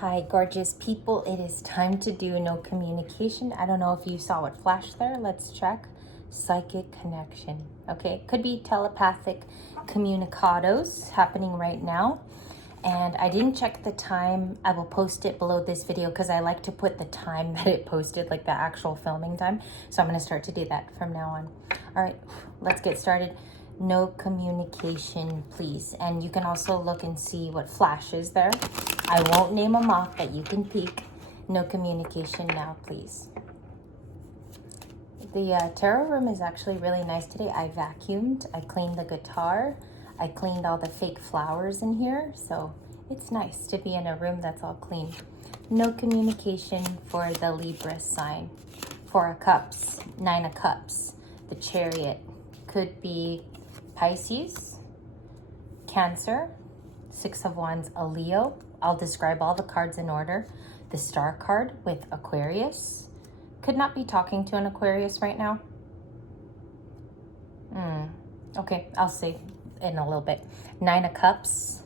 Hi, gorgeous people. It is time to do no communication. I don't know if you saw what flashed there. Let's check. Psychic connection. Okay, could be telepathic communicados happening right now. And I didn't check the time. I will post it below this video because I like to put the time that it posted, like the actual filming time. So I'm going to start to do that from now on. All right, let's get started. No communication, please. And you can also look and see what flashes there. I won't name them off, but you can peek. No communication now, please. The tarot room is actually really nice today. I vacuumed, I cleaned the guitar, I cleaned all the fake flowers in here, so it's nice to be in a room that's all clean. No communication for the Libra sign. Four of Cups, Nine of Cups, the Chariot. Could be Pisces, Cancer, Six of Wands, a Leo. I'll describe all the cards in order. The Star card with Aquarius. Could not be talking to an Aquarius right now. Okay, I'll see in a little bit. Nine of Cups.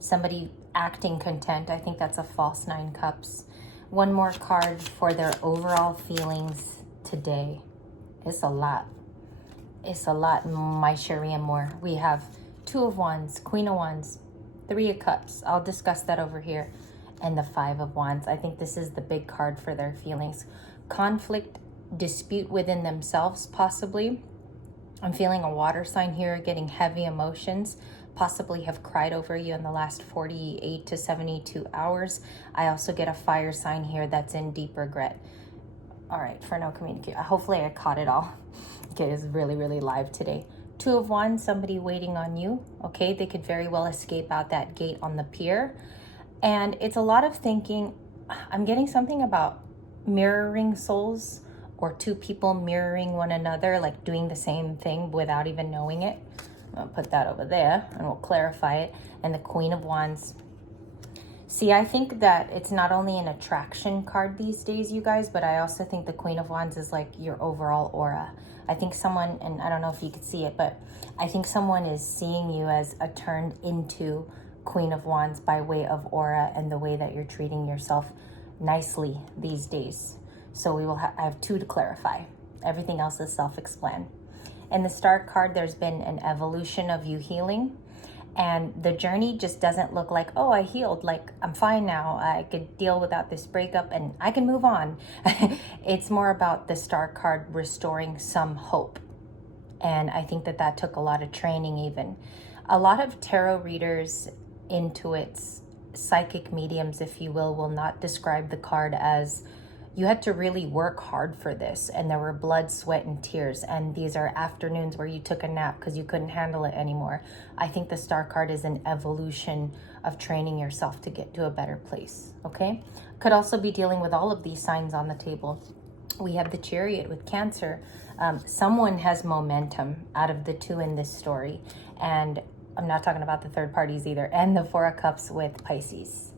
Somebody acting content. I think that's a false Nine Cups. One more card for their overall feelings today. It's a lot. It's a lot, my Sherry and more. We have Two of Wands, Queen of Wands, Three of Cups. I'll discuss that over here. And the Five of Wands. I think this is the big card for their feelings. Conflict, dispute within themselves, possibly. I'm feeling a water sign here, getting heavy emotions. Possibly have cried over you in the last 48 to 72 hours. I also get a fire sign here that's in deep regret. All right, for no communication. Hopefully I caught it all. Okay, it's really, really live today. Two of Wands, somebody waiting on you. Okay, they could very well escape out that gate on the pier. And it's a lot of thinking. I'm getting something about mirroring souls, or two people mirroring one another, like doing the same thing without even knowing it. I'll put that over there and we'll clarify it. And the Queen of Wands. See, I think that it's not only an attraction card these days, you guys, but I also think the Queen of Wands is like your overall aura. I think someone, and I don't know if you could see it, but I think someone is seeing you as a turned into Queen of Wands by way of aura and the way that you're treating yourself nicely these days. So I have two to clarify. Everything else is self-explanatory. In the Star card, there's been an evolution of you healing. And the journey just doesn't look like, oh, I healed, like I'm fine now, I could deal without this breakup and I can move on. It's more about the Star card restoring some hope. And I think that that took a lot of training even. A lot of tarot readers, intuits, psychic mediums, if you will not describe the card as you had to really work hard for this, and there were blood, sweat, and tears, and these are afternoons where you took a nap because you couldn't handle it anymore. I think the Star card is an evolution of training yourself to get to a better place, okay? Could also be dealing with all of these signs on the table. We have the Chariot with Cancer. Someone has momentum out of the two in this story, and I'm not talking about the third parties either, and the Four of Cups with Pisces.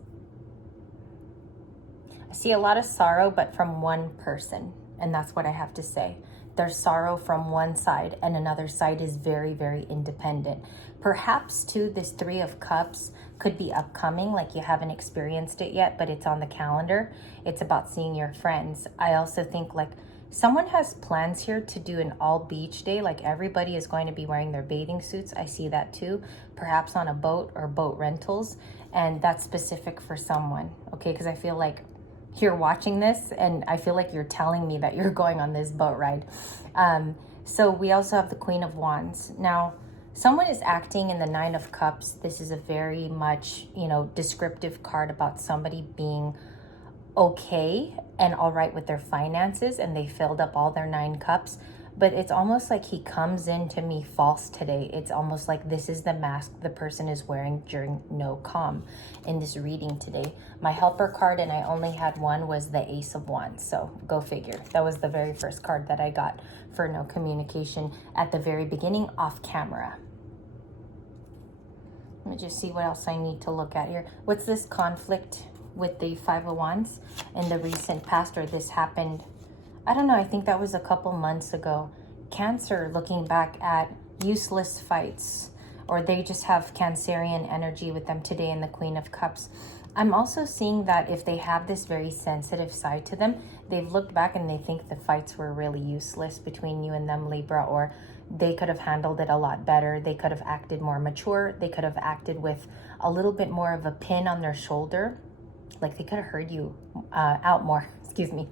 I see a lot of sorrow, but from one person, and that's what I have to say. There's sorrow from one side, and another side is very, very independent. Perhaps, too, this Three of Cups could be upcoming, like you haven't experienced it yet, but it's on the calendar. It's about seeing your friends. I also think, like, someone has plans here to do an all-beach day, like everybody is going to be wearing their bathing suits. I see that, too, perhaps on a boat or boat rentals, and that's specific for someone, okay, because I feel like you're watching this and I feel like you're telling me that you're going on this boat ride. So we also have the Queen of Wands. Now, someone is acting in the Nine of Cups. This is a very much, descriptive card about somebody being okay and all right with their finances, and they filled up all their 9 cups. But it's almost like he comes in to me false today. It's almost like this is the mask the person is wearing during no calm in this reading today. My helper card, and I only had one, was the Ace of Wands. So go figure. That was the very first card that I got for no communication at the very beginning off camera. Let me just see what else I need to look at here. What's this conflict with the Five of Wands in the recent past, or this happened? I don't know, I think that was a couple months ago. Cancer looking back at useless fights, or they just have Cancerian energy with them today in the Queen of Cups. I'm also seeing that if they have this very sensitive side to them, they've looked back and they think the fights were really useless between you and them, Libra, or they could have handled it a lot better. They could have acted more mature. They could have acted with a little bit more of a pin on their shoulder. Like they could have heard you out more, excuse me.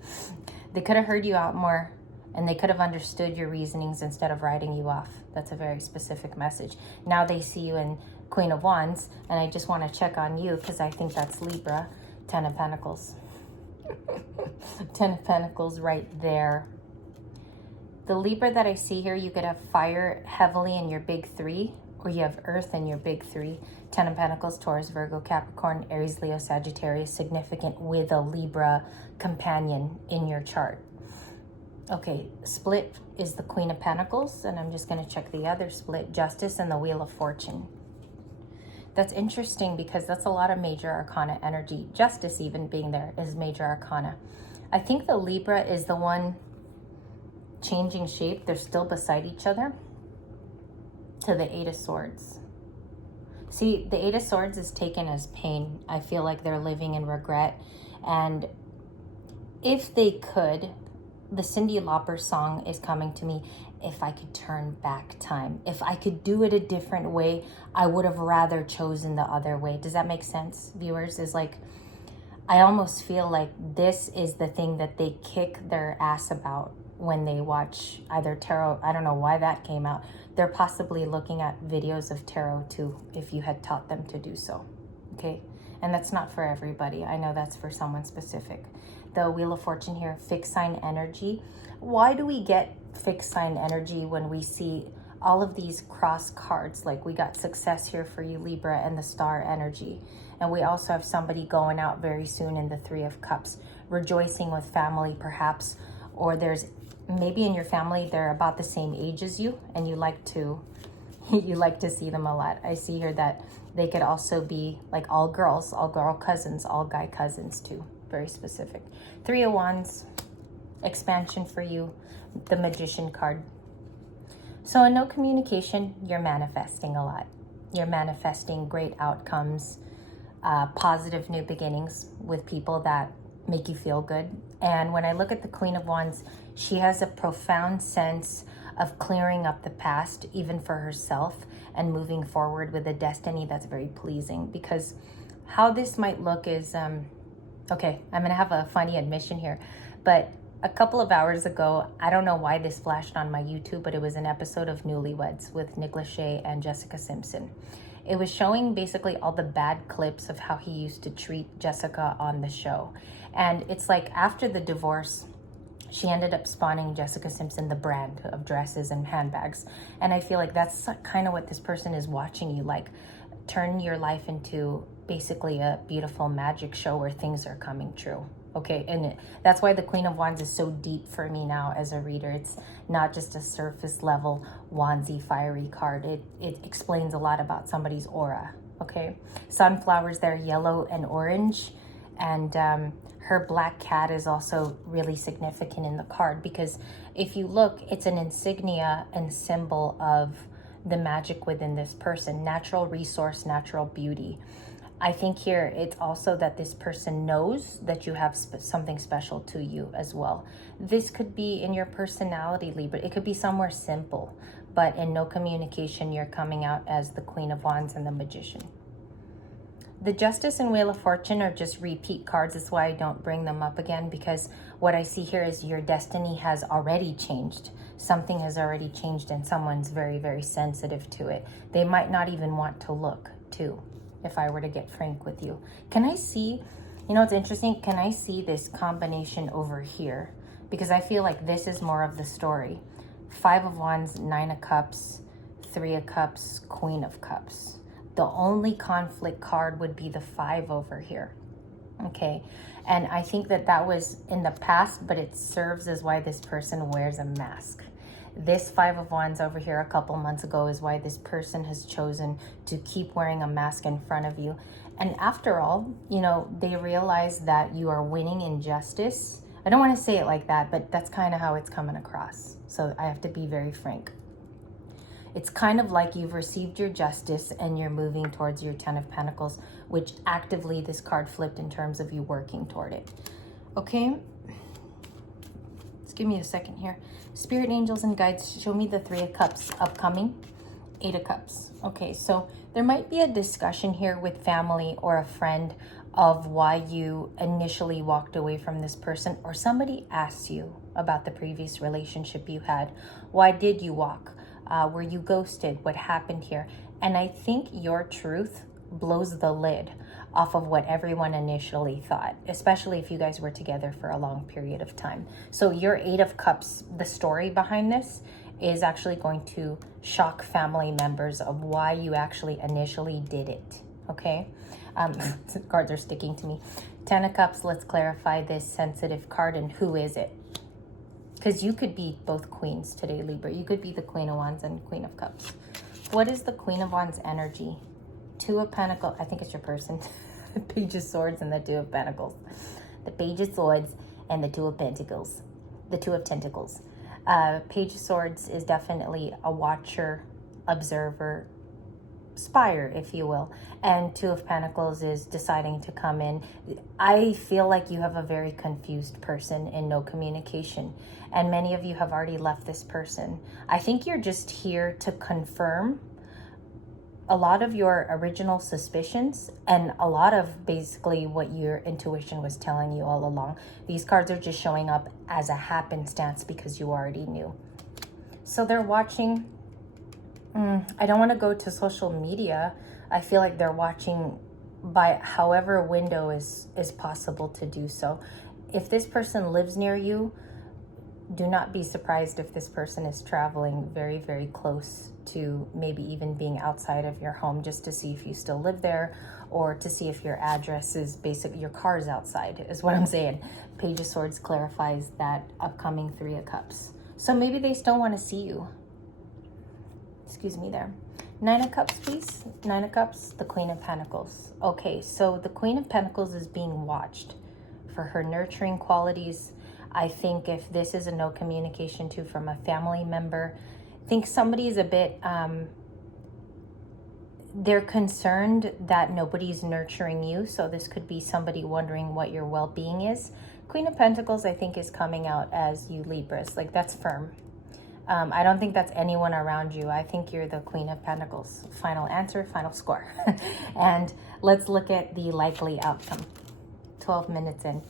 They could have heard you out more, and they could have understood your reasonings instead of writing you off. That's a very specific message. Now they see you in Queen of Wands, and I just want to check on you because I think that's Libra. 10 of Pentacles. 10 of Pentacles right there. The Libra that I see here, you could have fire heavily in your big three, or you have earth in your big three. 10 of Pentacles, Taurus, Virgo, Capricorn, Aries, Leo, Sagittarius, significant with a Libra companion in your chart. Okay, split is the Queen of Pentacles, and I'm just going to check the other split, Justice and the Wheel of Fortune. That's interesting because that's a lot of major arcana energy. Justice even being there is major arcana. I think the Libra is the one changing shape. They're still beside each other. To the Eight of Swords. See, the Eight of Swords is taken as pain. I feel like they're living in regret. And if they could, the Cyndi Lauper song is coming to me. If I could turn back time, if I could do it a different way, I would have rather chosen the other way. Does that make sense, viewers? Is like, I almost feel like this is the thing that they kick their ass about when they watch either tarot. I don't know why that came out. They're possibly looking at videos of tarot too, if you had taught them to do so. Okay, and that's not for everybody. I know that's for someone specific. The Wheel of Fortune here, fixed sign energy. Why do we get fixed sign energy when we see all of these cross cards? Like we got success here for you, Libra, and the star energy. And we also have somebody going out very soon in the Three of Cups, rejoicing with family perhaps, or there's maybe in your family they're about the same age as you and you like to see them a lot. I see here that they could also be like all girls, all girl cousins, all guy cousins too. Very specific. Three of Wands, expansion for you, the Magician card. So in no communication, you're manifesting a lot. You're manifesting great outcomes, positive new beginnings with people that make you feel good. And when I look at the Queen of Wands, she has a profound sense of clearing up the past, even for herself, and moving forward with a destiny that's very pleasing. Because how this might look is, okay, I'm gonna have a funny admission here, but a couple of hours ago, I don't know why this flashed on my YouTube, but it was an episode of Newlyweds with Nick Lachey and Jessica Simpson. It was showing basically all the bad clips of how he used to treat Jessica on the show. And it's like after the divorce, she ended up spawning Jessica Simpson, the brand of dresses and handbags. And I feel like that's kind of what this person is watching you, like turn your life into basically a beautiful magic show where things are coming true. Okay, and that's why the Queen of Wands is so deep for me now as a reader. It's not just a surface level wandsy fiery card. It explains a lot about somebody's aura. Okay, sunflowers there, yellow and orange, and her black cat is also really significant in the card because if you look, it's an insignia and symbol of the magic within this person, natural resource, natural beauty. I think here it's also that this person knows that you have something special to you as well. This could be in your personality, Libra. It could be somewhere simple, but in no communication, you're coming out as the Queen of Wands and the Magician. The Justice and Wheel of Fortune are just repeat cards. That's why I don't bring them up again, because what I see here is your destiny has already changed. Something has already changed and someone's very, very sensitive to it. They might not even want to look too, if I were to get frank with you. Can I see, you know, it's interesting. Can I see this combination over here? Because I feel like this is more of the story. Five of Wands, Nine of Cups, Three of Cups, Queen of Cups. The only conflict card would be the Five over here. Okay, and I think that that was in the past, but it serves as why this person wears a mask. This Five of Wands over here a couple months ago is why this person has chosen to keep wearing a mask in front of you. And after all, you know, they realize that you are winning injustice. I don't want to say it like that, but that's kind of how it's coming across. So I have to be very frank. It's kind of like you've received your justice and you're moving towards your 10 of Pentacles, which actively this card flipped in terms of you working toward it. Okay, just give me a second here. Spirit, angels, and guides, show me the 3 of Cups upcoming. 8 of Cups. Okay, so there might be a discussion here with family or a friend of why you initially walked away from this person, or somebody asked you about the previous relationship you had. Why did you walk? Were you ghosted? What happened here? And I think your truth blows the lid off of what everyone initially thought, especially if you guys were together for a long period of time. So your 8 of Cups, the story behind this is actually going to shock family members of why you actually initially did it. Okay, cards are sticking to me. 10 of Cups, let's clarify this sensitive card and who is it? Because you could be both queens today, Libra. You could be the Queen of Wands and Queen of Cups. What is the Queen of Wands energy? 2 of Pentacles, I think it's your person. The Page of Swords and the 2 of Pentacles. The Page of Swords and the 2 of Pentacles. The 2 of Tentacles. Page of Swords is definitely a watcher, observer, spire, if you will. And 2 of Pentacles is deciding to come in. I feel like you have a very confused person and no communication. And many of you have already left this person. I think you're just here to confirm a lot of your original suspicions and a lot of basically what your intuition was telling you all along. These cards are just showing up as a happenstance because you already knew. So they're watching. I don't want to go to social media. I feel like they're watching by however window is possible to do so. If this person lives near you, do not be surprised if this person is traveling very, very close to maybe even being outside of your home just to see if you still live there, or to see if your address is basically your car's outside, is what I'm saying. Page of Swords clarifies that upcoming 3 of Cups. So maybe they still want to see you. Excuse me there. 9 of Cups, please. 9 of Cups, the Queen of Pentacles. Okay, so the Queen of Pentacles is being watched for her nurturing qualities. I think if this is a no communication to from a family member, I think somebody is a bit, they're concerned that nobody's nurturing you. So this could be somebody wondering what your well-being is. Queen of Pentacles, I think, is coming out as you Libras. Like, that's firm. I don't think that's anyone around you. I think you're the Queen of Pentacles. Final answer, final score. And let's look at the likely outcome. 12 minutes in.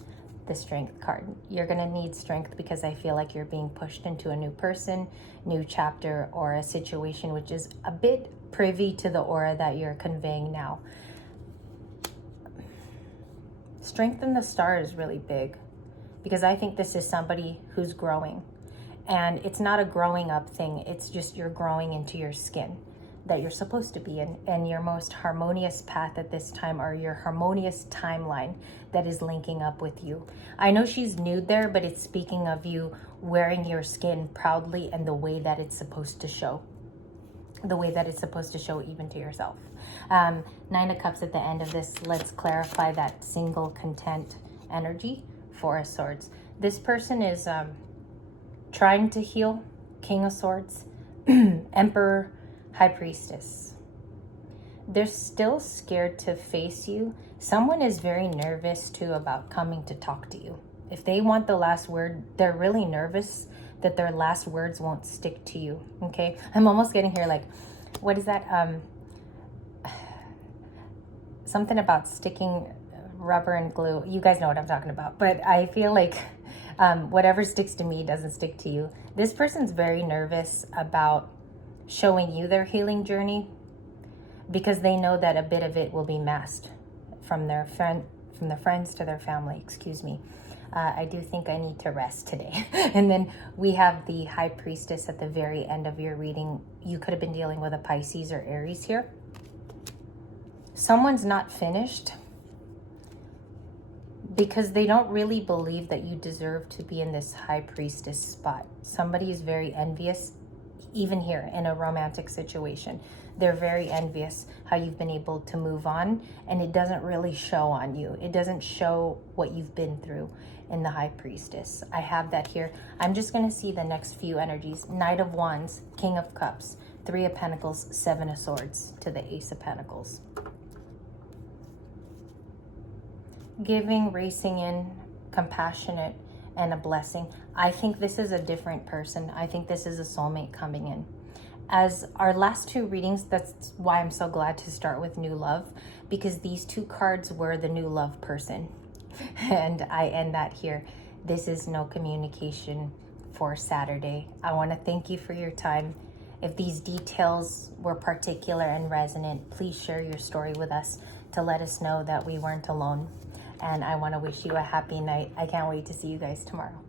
The Strength card. You're going to need strength because I feel like you're being pushed into a new person, new chapter, or a situation which is a bit privy to the aura that you're conveying now. Strength in the Star is really big because I think this is somebody who's growing. And it's not a growing up thing. It's just you're growing into your skin that you're supposed to be in, and your most harmonious path at this time, or your harmonious timeline that is linking up with you. I know she's nude there, but it's speaking of you wearing your skin proudly and the way that it's supposed to show. The way that it's supposed to show even to yourself. 9 of Cups at the end of this. Let's clarify that single content energy. 4 of Swords. This person is trying to heal. King of Swords. Emperor. High Priestess. They're still scared to face you. Someone is very nervous too about coming to talk to you. If they want the last word, they're really nervous that their last words won't stick to you. Okay, I'm almost getting here like, what is that? Something about sticking rubber and glue. You guys know what I'm talking about. But I feel like whatever sticks to me doesn't stick to you. This person's very nervous about showing you their healing journey because they know that a bit of it will be masked from their friends to their family. Excuse me. I do think I need to rest today. And then we have the High Priestess at the very end of your reading. You could have been dealing with a Pisces or Aries here. Someone's not finished because they don't really believe that you deserve to be in this High Priestess spot. Somebody is very envious. Even here in a romantic situation, they're very envious how you've been able to move on, and it doesn't really show on you. It doesn't show what you've been through in the High Priestess. I have that here. I'm just going to see the next few energies. Knight of Wands, King of Cups, Three of Pentacles, Seven of Swords to the Ace of Pentacles. Giving, racing in, compassionate, and a blessing. I think this is a different person. I think this is a soulmate coming in. As our last two readings, that's why I'm so glad to start with new love, because these two cards were the new love person. And I end that here. This is no communication for Saturday. I want to thank you for your time. If these details were particular and resonant, please share your story with us to let us know that we weren't alone. And I want to wish you a happy night. I can't wait to see you guys tomorrow.